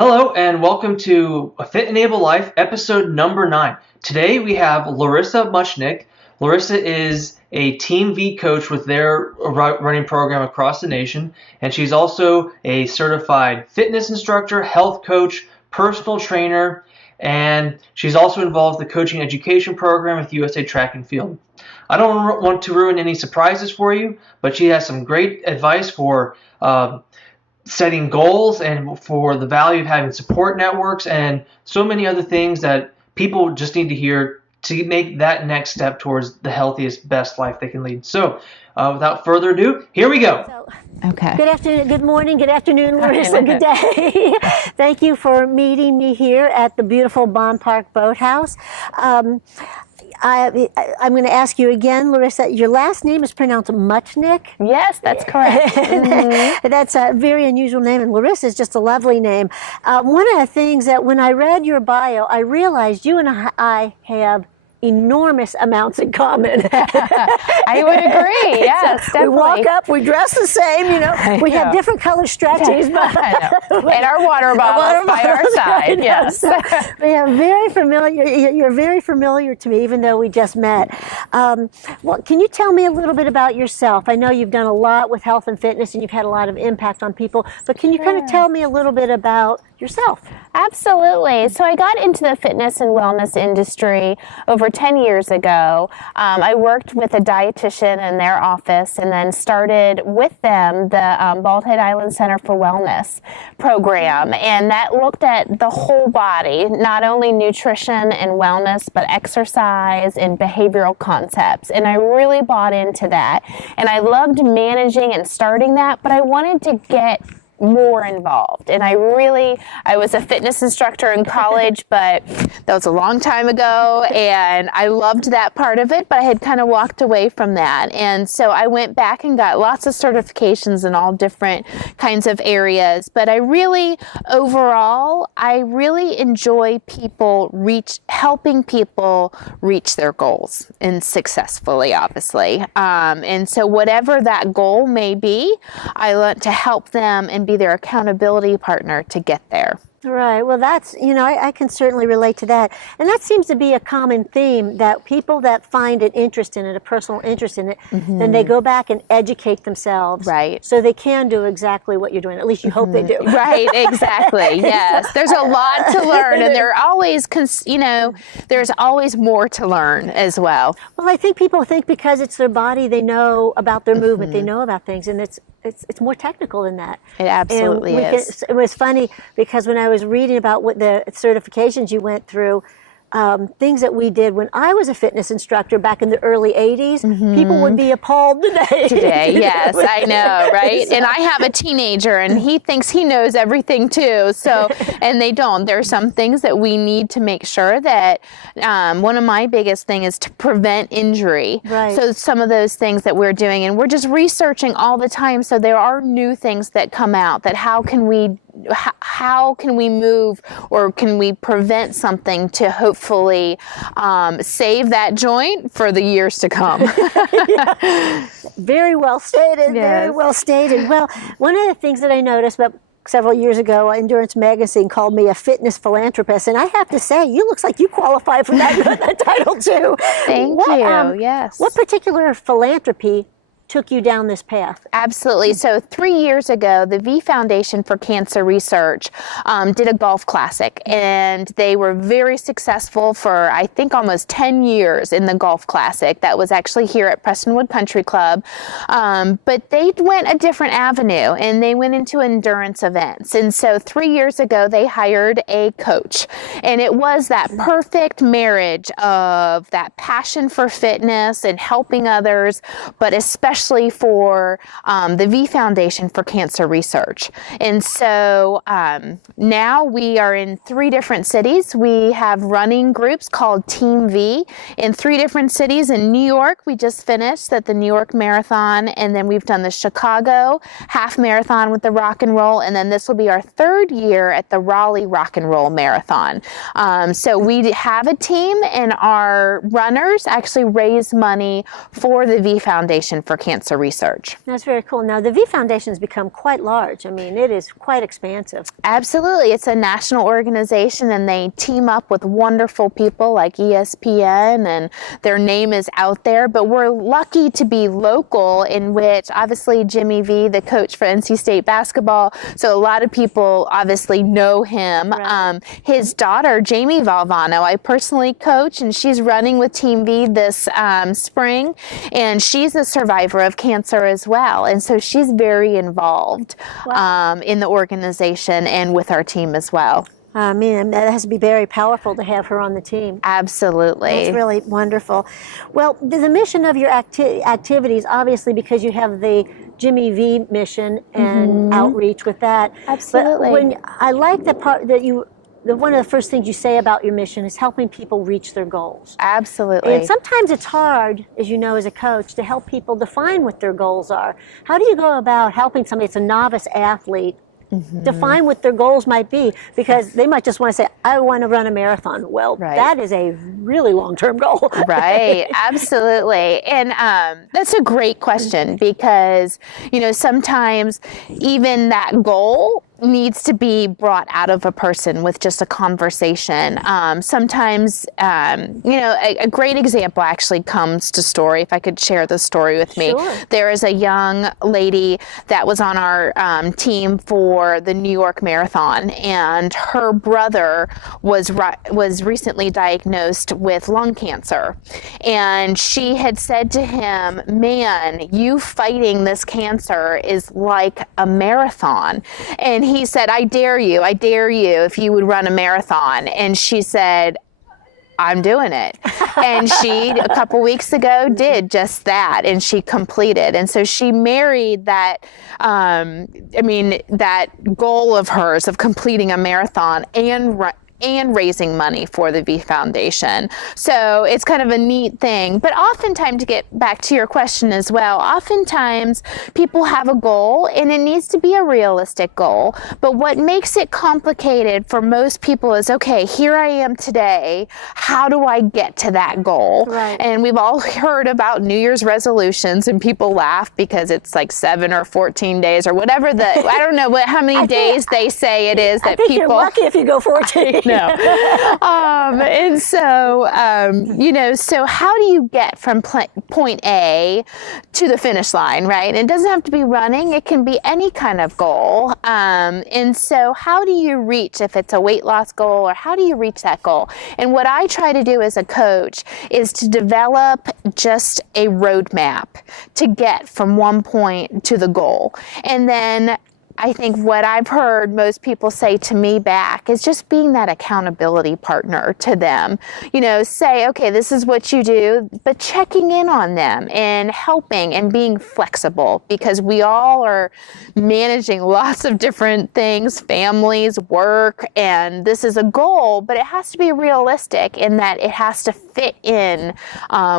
Hello and welcome to A Fit and Able Life, episode number 9. Today we have Larissa Muchnick. Larissa is a Team V coach with their running program across the nation, and she's also a certified fitness instructor, health coach, personal trainer, and she's also involved in the coaching education program with USA Track and Field. I don't want to ruin any surprises for you, but she has some great advice for setting goals and for the value of having support networks and so many other things that people just need to hear to make that next step towards the healthiest, best life they can lead. So without further ado, here we go. Okay. Good afternoon, good morning, good afternoon, Larissa, good day. Thank you for meeting me here at the beautiful Bond Park Boathouse. I'm going to ask you again, Larissa, your last name is pronounced Muchnick? Yes, that's correct. That's a very unusual name, and Larissa is just a lovely name. One of the things that when I read your bio, I realized you and I have enormous amounts in common. I would agree. Yes, definitely. We walk up, we dress the same, we have different color stretchies, but and our water bottles by our side. Yes. So we are very familiar. You're very familiar to me, even though we just met. Well, can you tell me a little bit about yourself? I know you've done a lot with health and fitness, and you've had a lot of impact on people. But can you kind of tell me a little bit about yourself? Absolutely. So I got into the fitness and wellness industry over 10 years ago. I worked with a dietitian in their office and then started with them the Bald Head Island Center for Wellness program. And that looked at the whole body, not only nutrition and wellness, but exercise and behavioral concepts. And I really bought into that. And I loved managing and starting that, but I wanted to get more involved. And I was a fitness instructor in college, but that was a long time ago, and I loved that part of it, but I had kind of walked away from that. And so I went back and got lots of certifications in all different kinds of areas. But overall, I really enjoy helping people reach their goals, and successfully, obviously. And so whatever that goal may be, I want to help them and be their accountability partner to get there. Right. Well, that's, I can certainly relate to that. And that seems to be a common theme, that people that find an interest in it, a personal interest in it, then they go back and educate themselves. Right. So they can do exactly what you're doing. At least you hope they do. Right. Exactly. Yes. There's a lot to learn, and there's always more to learn as well. Well, I think people think because it's their body, they know about their movement, they know about things, and it's more technical than that. It absolutely is. It was funny because when I was reading about what the certifications you went through, things that we did when I was a fitness instructor back in the early 80s, people would be appalled today. Yes, I know, right? And I have a teenager, and he thinks he knows everything too. So, and they don't. There are some things that we need to make sure that, one of my biggest things is to prevent injury. Right. So some of those things that we're doing, and we're just researching all the time. So there are new things that come out that how can we move, or can we prevent something to hopefully save that joint for the years to come? Very well stated. Yes. Very well stated. Well, one of the things that I noticed about several years ago, Endurance Magazine called me a fitness philanthropist, and I have to say, you looks like you qualify for that title too. Thank you. Yes. What particular philanthropy took you down this path? Absolutely. So 3 years ago, the V Foundation for Cancer Research did a golf classic, and they were very successful for, I think, almost 10 years in the golf classic. That was actually here at Prestonwood Country Club. But they went a different avenue, and they went into endurance events. And so 3 years ago, they hired a coach, and it was that perfect marriage of that passion for fitness and helping others, but especially for the V Foundation for Cancer Research. And so now we are in 3 different cities. We have running groups called Team V in 3 different cities. In New York, we just finished at the New York Marathon, and then we've done the Chicago half marathon with the rock and roll, and then this will be our 3rd year at the Raleigh Rock and Roll Marathon. So we have a team, and our runners actually raise money for the V Foundation for Cancer cancer research. That's very cool. Now, the V Foundation has become quite large. I mean, it is quite expansive. Absolutely. It's a national organization, and they team up with wonderful people like ESPN, and their name is out there. But we're lucky to be local, in which obviously Jimmy V, the coach for NC State basketball, so a lot of people obviously know him. Right. His daughter, Jamie Valvano, I personally coach, and she's running with Team V this spring, and she's a survivor of cancer as well. And so she's very involved in the organization and with our team as well. I mean, that has to be very powerful to have her on the team. Absolutely. That's really wonderful. Well, the mission of your activities, obviously, because you have the Jimmy V mission and outreach with that. Absolutely. But I like the part that one of the first things you say about your mission is helping people reach their goals. Absolutely. And sometimes it's hard, as you know, as a coach, to help people define what their goals are. How do you go about helping somebody that's a novice athlete define what their goals might be? Because they might just want to say, I want to run a marathon. Well, that is a really long-term goal. Right, absolutely. And that's a great question, because, you know, sometimes even that goal needs to be brought out of a person with just a conversation. Sometimes, you know, a great example actually comes to story, if I could share the story with me. Sure. There is a young lady that was on our team for the New York Marathon, and her brother was recently diagnosed with lung cancer. And she had said to him, man, you fighting this cancer is like a marathon. And he said, I dare you if you would run a marathon. And she said, I'm doing it. And she, a couple weeks ago, did just that, and she completed. And so she married that, that goal of hers of completing a marathon and raising money for the V Foundation. So it's kind of a neat thing. But oftentimes, to get back to your question as well, oftentimes people have a goal, and it needs to be a realistic goal. But what makes it complicated for most people is, okay, here I am today. How do I get to that goal? Right. And we've all heard about New Year's resolutions, and people laugh because it's like 7 or 14 days or whatever I don't know how many days they say it is that I think people. You're lucky if you go 14. No. And so, you know, so how do you get from point A to the finish line, right? It doesn't have to be running. It can be any kind of goal. And so how do you reach, if it's a weight loss goal, or how do you reach that goal? And what I try to do as a coach is to develop just a roadmap to get from one point to the goal. And then I think what I've heard most people say to me back is just being that accountability partner to them. You know, say, okay, this is what you do, but checking in on them and helping and being flexible, because we all are managing lots of different things, families, work, and this is a goal, but it has to be realistic in that it has to fit in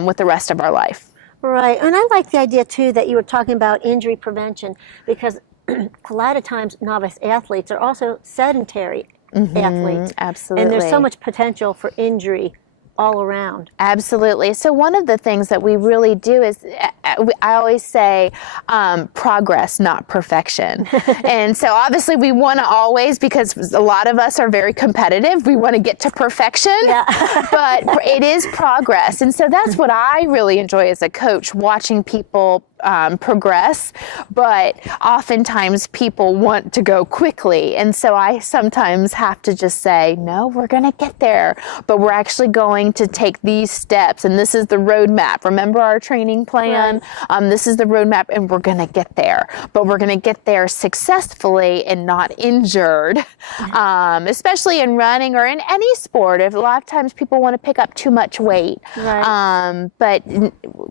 with the rest of our life. Right. And I like the idea, too, that you were talking about injury prevention, because a lot of times novice athletes are also sedentary athletes. Absolutely. And there's so much potential for injury all around. Absolutely. So one of the things that we really do is, I always say, progress, not perfection. And so obviously we want to always, because a lot of us are very competitive, we want to get to perfection, but it is progress. And so that's what I really enjoy as a coach, watching people progress, but oftentimes people want to go quickly. And so I sometimes have to just say, no, we're going to get there, but we're actually going to take these steps. And this is the roadmap. Remember our training plan? Right. This is the roadmap, and we're going to get there, but we're going to get there successfully and not injured, especially in running or in any sport. A lot of times people want to pick up too much weight, right. But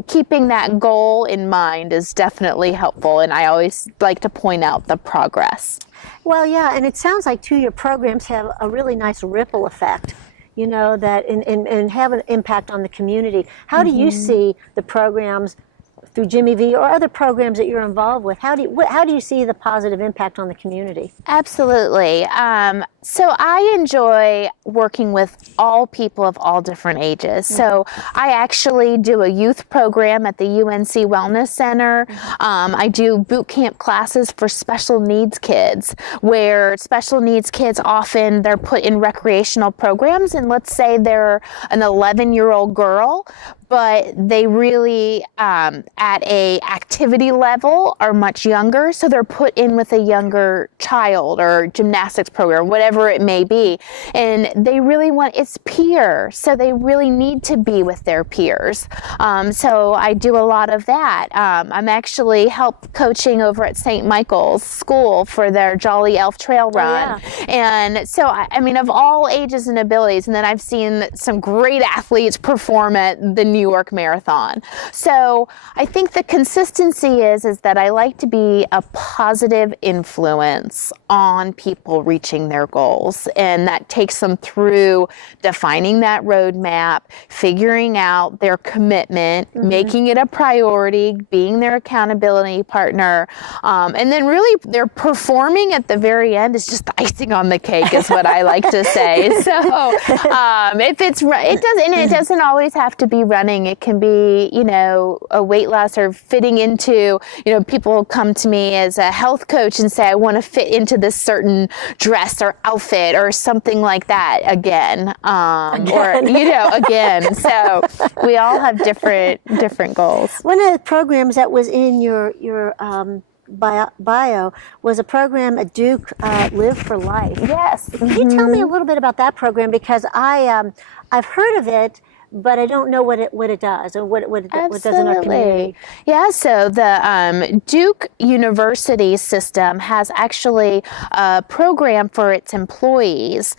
keeping that goal in mind is definitely helpful, and I always like to point out the progress. Well, yeah, and it sounds like, too, your programs have a really nice ripple effect, you know, that and have an impact on the community. How do you see the programs through Jimmy V or other programs that you're involved with, how do you see the positive impact on the community? Absolutely. So I enjoy working with all people of all different ages. So I actually do a youth program at the UNC Wellness Center. I do boot camp classes for special needs kids, where special needs kids often they're put in recreational programs, and let's say they're an 11-year-old girl, but they really at a activity level are much younger, so they're put in with a younger child or gymnastics program, whatever it may be, and they really want, it's peer, so they really need to be with their peers. So I do a lot of that. I'm actually help coaching over at St. Michael's School for their Jolly Elf Trail Run. And so I mean, of all ages and abilities, and then I've seen some great athletes perform at the New York Marathon. So I think the consistency is that I like to be a positive influence on people reaching their goals, and that takes them through defining that roadmap, figuring out their commitment, making it a priority, being their accountability partner, and then really their performing at the very end is just the icing on the cake, is what I like to say. So if it doesn't always have to be running. It can be, a weight loss or fitting into, people come to me as a health coach and say, I want to fit into this certain dress or outfit or something like that again. Again. So we all have different goals. One of the programs that was in your bio was a program at Duke, Live for Life. Yes. Can you tell me a little bit about that program? Because I've heard of it, but I don't know what it does or what it does in our community. Yeah, so the Duke University system has actually a program for its employees.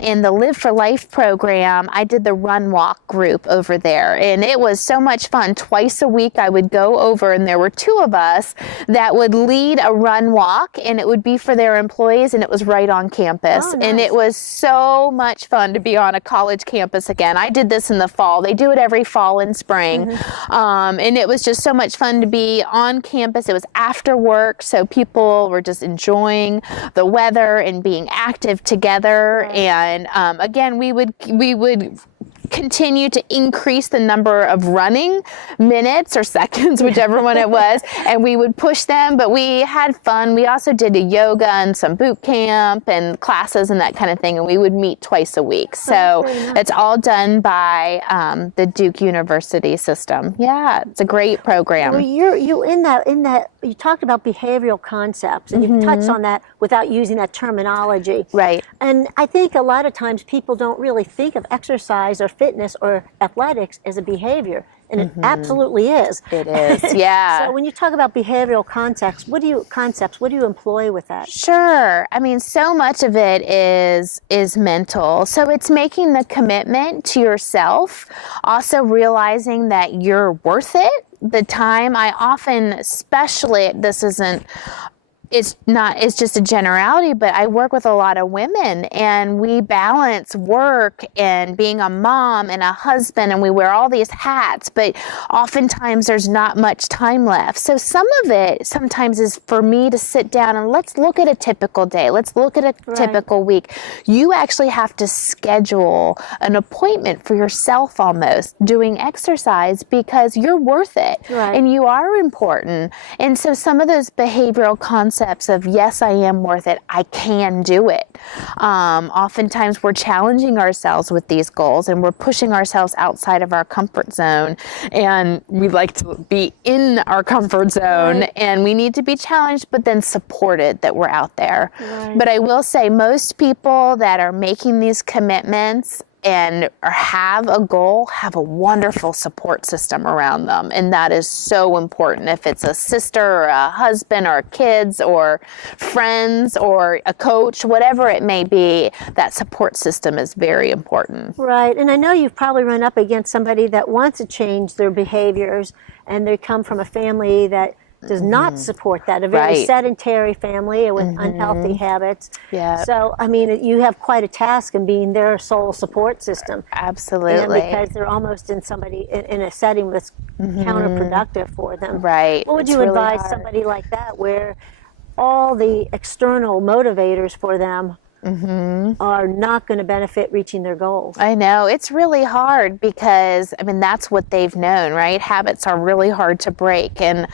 In the Live for Life program, I did the Run Walk group over there, and it was so much fun. Twice a week I would go over, and there were 2 of us that would lead a run walk, and it would be for their employees, and it was right on campus. Oh, nice. And it was so much fun to be on a college campus again. I did this in the fall. They do it every fall and spring. And it was just so much fun to be on campus. It was after work, so people were just enjoying the weather and being active together. And again, we would continue to increase the number of running minutes or seconds, whichever one it was, and we would push them, but we had fun. We also did a yoga and some boot camp and classes and that kind of thing, and we would meet twice a week. So it's all done by the Duke University system. Yeah, it's a great program. Well, you in that you talked about behavioral concepts, and you touched on that without using that terminology. Right. And I think a lot of times people don't really think of exercise or fitness or athletics as a behavior, and it absolutely is. It is, yeah. So when you talk about behavioral concepts, what do you employ with that? Sure. I mean, so much of it is mental. So it's making the commitment to yourself, also realizing that you're worth it. The time I often, especially, it's just a generality, but I work with a lot of women, and we balance work and being a mom and a husband, and we wear all these hats, but oftentimes there's not much time left. So some of it sometimes is for me to sit down and let's look at a typical day. Let's look at a typical week. You actually have to schedule an appointment for yourself almost doing exercise, because you're worth it and you are important. And so some of those behavioral concepts of, yes, I am worth it, I can do it. Oftentimes we're challenging ourselves with these goals, and we're pushing ourselves outside of our comfort zone, and we like to be in our comfort zone, and we need to be challenged, but then supported that we're out there. But I will say most people that are making these commitments and have a goal have a wonderful support system around them, and that is so important. If it's a sister or a husband or kids or friends or a coach, whatever it may be, that support system is very important. Right, and I know you've probably run up against somebody that wants to change their behaviors, and they come from a family that does not support that. A very sedentary family with unhealthy habits. Yeah. So, I mean, you have quite a task in being their sole support system. Absolutely. And because they're almost in a setting that's counterproductive for them. Right. What would you advise somebody like that, where all the external motivators for them are not going to benefit reaching their goals? I know. It's really hard because, I mean, that's what they've known, right? Habits are really hard to break. And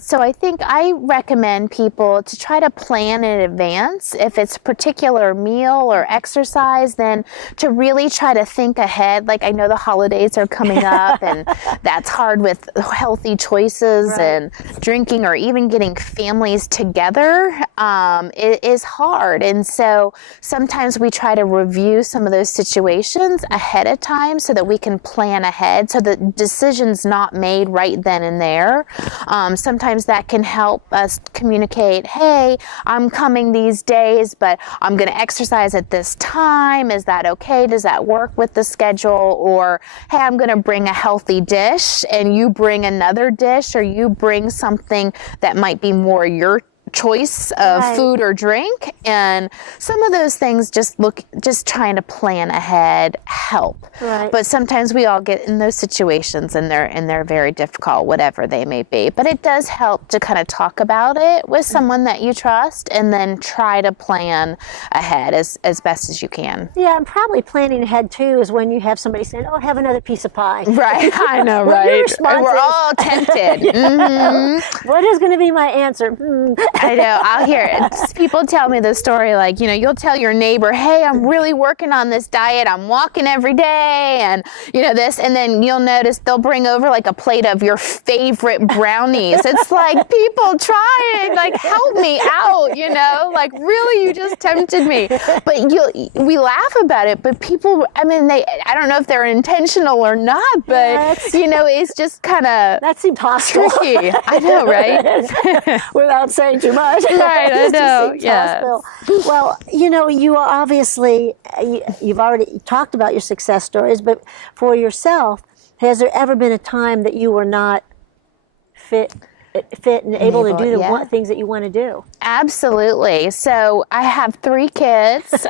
so I think I recommend people to try to plan in advance. If it's a particular meal or exercise, then to really try to think ahead. Like, I know the holidays are coming up and that's hard with healthy choices and drinking or even getting families together. It is hard. And so sometimes we try to review some of those situations ahead of time so that we can plan ahead, so the decision's not made right then and there. Sometimes that can help us communicate, hey, I'm coming these days, but I'm going to exercise at this time. Is that okay? Does that work with the schedule? Or, hey, I'm going to bring a healthy dish and you bring another dish, or you bring something that might be more your choice of food or drink. And some of those things, just trying to plan ahead help. But sometimes we all get in those situations and they're very difficult, whatever they may be. But it does help to kind of talk about it with someone that you trust and then try to plan ahead as best as you can. Yeah, and probably planning ahead too is when you have somebody saying, oh, have another piece of pie. Right, I know, right? We're all tempted. What is going to be my answer? I know, I'll hear it. People tell me the story, like, you'll tell your neighbor, hey, I'm really working on this diet. I'm walking every day and, this. And then you'll notice they'll bring over like a plate of your favorite brownies. It's like, people trying, like, help me out, like, really, you just tempted me. But we laugh about it, but people, I mean, I don't know if they're intentional or not, but, it's just kind of that seems hostile. Tricky. I know, right? Without saying too much. Right, I know. Yeah. Well, you are obviously, you've already talked about your success stories, but for yourself, has there ever been a time that you were not fit and able to do the things that you want to do? Absolutely. So I have 3 kids.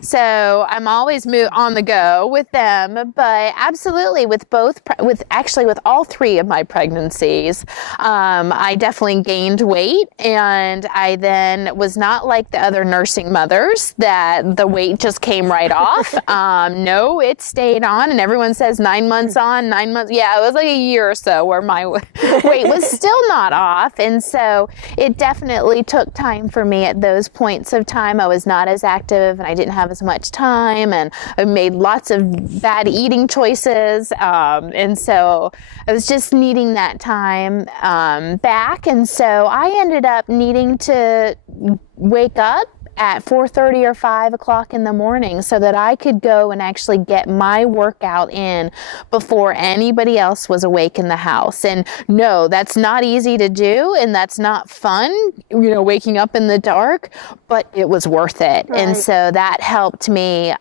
So I'm always on the go with them, but absolutely with all 3 of my pregnancies, I definitely gained weight, and I then was not like the other nursing mothers that the weight just came right off. No, it stayed on, and everyone says 9 months on, 9 months. Yeah, it was like a year or so where my weight was still not off. And so it definitely took time for me at those points of time. I was not as active and I didn't have as much time, and I made lots of bad eating choices. And so I was just needing that time back. And so I ended up needing to wake up at 4:30 or 5 o'clock in the morning so that I could go and actually get my workout in before anybody else was awake in the house. And no, that's not easy to do, and that's not fun, waking up in the dark, but it was worth it. Right. And so that helped me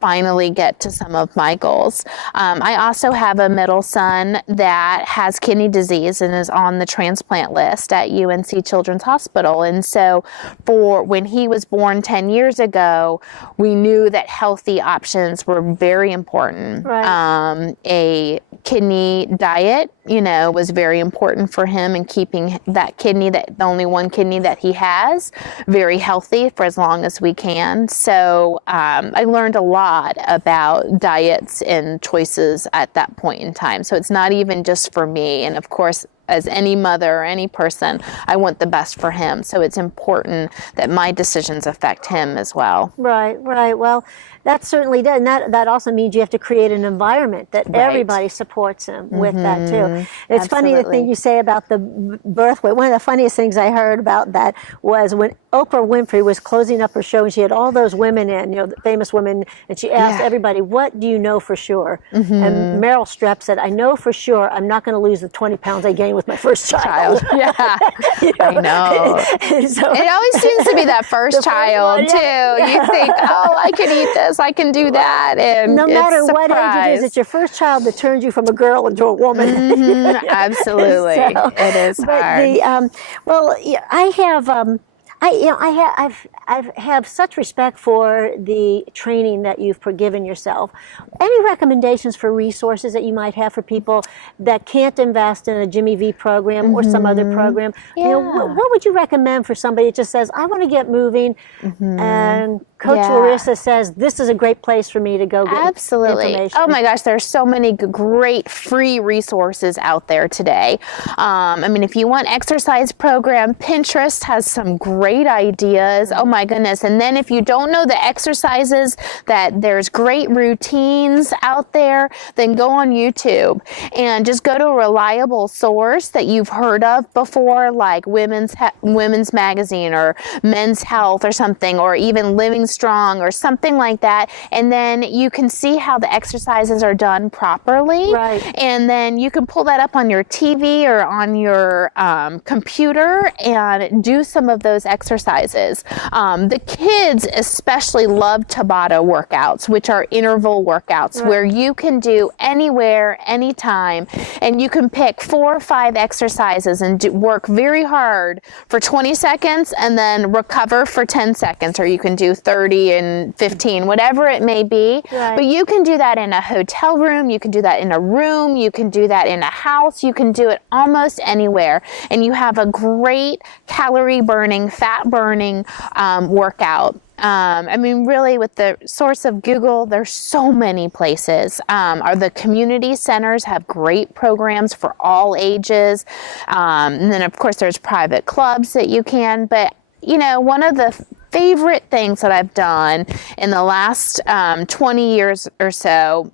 finally get to some of my goals. I also have a middle son that has kidney disease and is on the transplant list at UNC Children's Hospital. And so when he was born 10 years ago, we knew that healthy options were very important. Right. A kidney diet, was very important for him, and keeping that kidney, the only one kidney that he has, very healthy for as long as we can. So I learned a lot about diets and choices at that point in time. So it's not even just for me. And of course, as any mother or any person, I want the best for him. So it's important that my decisions affect him as well. Right. Well, that certainly does. And that also means you have to create an environment that everybody supports him with that too. It's funny the thing you say about the birth weight. One of the funniest things I heard about that was when Oprah Winfrey was closing up her show, and she had all those women in, the famous women, and she asked everybody, what do you know for sure? And Meryl Streep said, I know for sure I'm not going to lose the 20 pounds I gained with my first child. Yeah, I know. So, it always seems to be that first child, too. You think, oh, I could eat this course I can do that. And no matter what age it is, surprise. it's your first child that turns you from a girl into a woman. Absolutely. So, it is but hard. well, yeah, I have. I have such respect for the training that you've given yourself. Any recommendations for resources that you might have for people that can't invest in a Jimmy V program or some other program? Yeah. What would you recommend for somebody that just says, I want to get moving, and Coach Larissa says, this is a great place for me to go get Absolutely. information? Oh my gosh, there's so many great free resources out there today. I mean, if you want exercise program, Pinterest has some great ideas. Oh my goodness. And then if you don't know the exercises, that there's great routines out there, then go on YouTube and just go to a reliable source that you've heard of before, like Women's Magazine or Men's Health or something, or even Living Strong or something like that. And then you can see how the exercises are done properly. Right. And then you can pull that up on your TV or on your computer and do some of those exercises. The kids especially love Tabata workouts, which are interval workouts where you can do anywhere, anytime, and you can pick 4 or 5 exercises and work very hard for 20 seconds and then recover for 10 seconds, or you can do 30 and 15, whatever it may be. Right. But you can do that in a hotel room, you can do that in a room, you can do that in a house, you can do it almost anywhere, and you have a great calorie burning, fat burning workout. I mean, really, with the source of Google, there's so many places. The community centers have great programs for all ages. And then, of course, there's private clubs that you can. But, you know, one of the favorite things that I've done in the last 20 years or so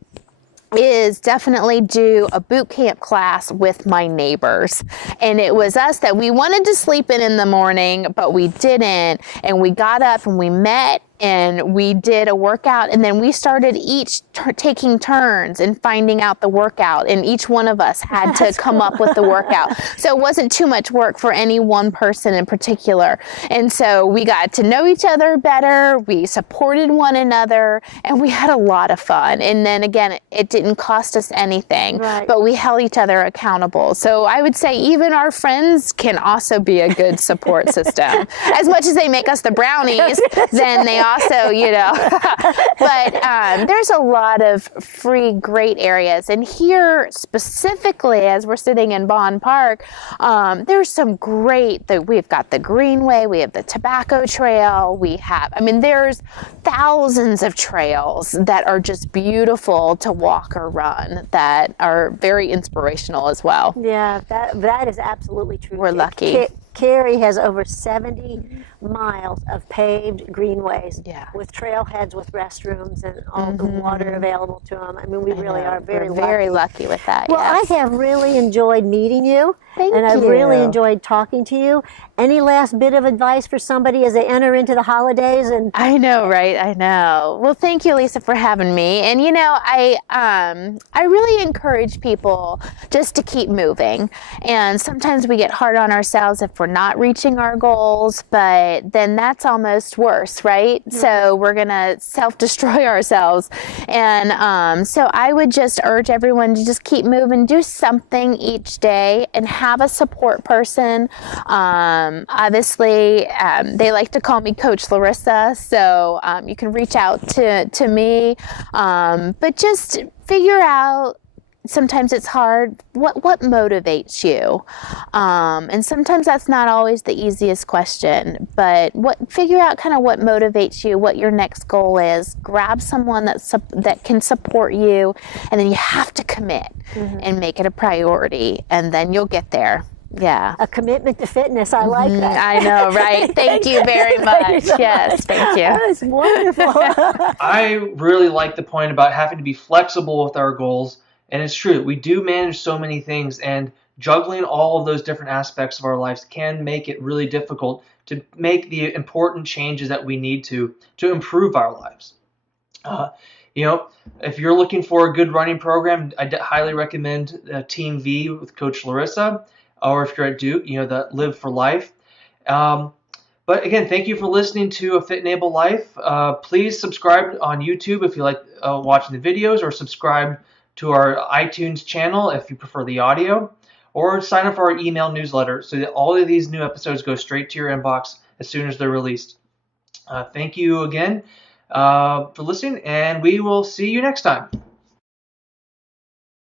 is definitely do a boot camp class with my neighbors. And it was us that we wanted to sleep in the morning, but we didn't. And we got up and we met and we did a workout, and then we started each taking turns and finding out the workout, and each one of us had to come up with the workout. So it wasn't too much work for any one person in particular. And so we got to know each other better, we supported one another, and we had a lot of fun. And then again, it didn't cost us anything, but we held each other accountable. So I would say even our friends can also be a good support system. As much as they make us the brownies, then they also, you know, but there's a lot of free, great areas. And here specifically, as we're sitting in Bond Park, there's some great, we've got the Greenway, we have the Tobacco Trail, we have, I mean, there's thousands of trails that are just beautiful to walk or run that are very inspirational as well. Yeah, that is absolutely true. We're lucky. Cary has over 70 miles of paved greenways with trailheads with restrooms and all the water available to them. I mean, we really are very lucky with that. Well, yes. I have really enjoyed meeting you. Thank and you. I've really enjoyed talking to you. Any last bit of advice for somebody as they enter into the holidays? And I know, right? I know. Well, thank you, Lisa, for having me. And you know, I really encourage people just to keep moving. And sometimes we get hard on ourselves if we're not reaching our goals, but then that's almost worse, right? Yeah. So we're gonna self-destroy ourselves. And so I would just urge everyone to just keep moving, do something each day, and have a support person. Obviously, they like to call me Coach Larissa, so you can reach out to me. But just figure out, sometimes it's hard, what motivates you? And sometimes that's not always the easiest question, but figure out kind of what motivates you, what your next goal is. Grab someone that can support you, and then you have to commit and make it a priority, and then you'll get there. Yeah. A commitment to fitness. I like that. I know, right? Thank you very much. Yes, thank you. That was wonderful. I really like the point about having to be flexible with our goals. And it's true. We do manage so many things, and juggling all of those different aspects of our lives can make it really difficult to make the important changes that we need to improve our lives. You know, if you're looking for a good running program, I highly recommend Team V with Coach Larissa. Or if you're at Duke, you know, the Live for Life. But again, thank you for listening to A Fit and Able Life. Please subscribe on YouTube if you like watching the videos, or subscribe to our iTunes channel if you prefer the audio, or sign up for our email newsletter so that all of these new episodes go straight to your inbox as soon as they're released. Thank you again for listening, and we will see you next time.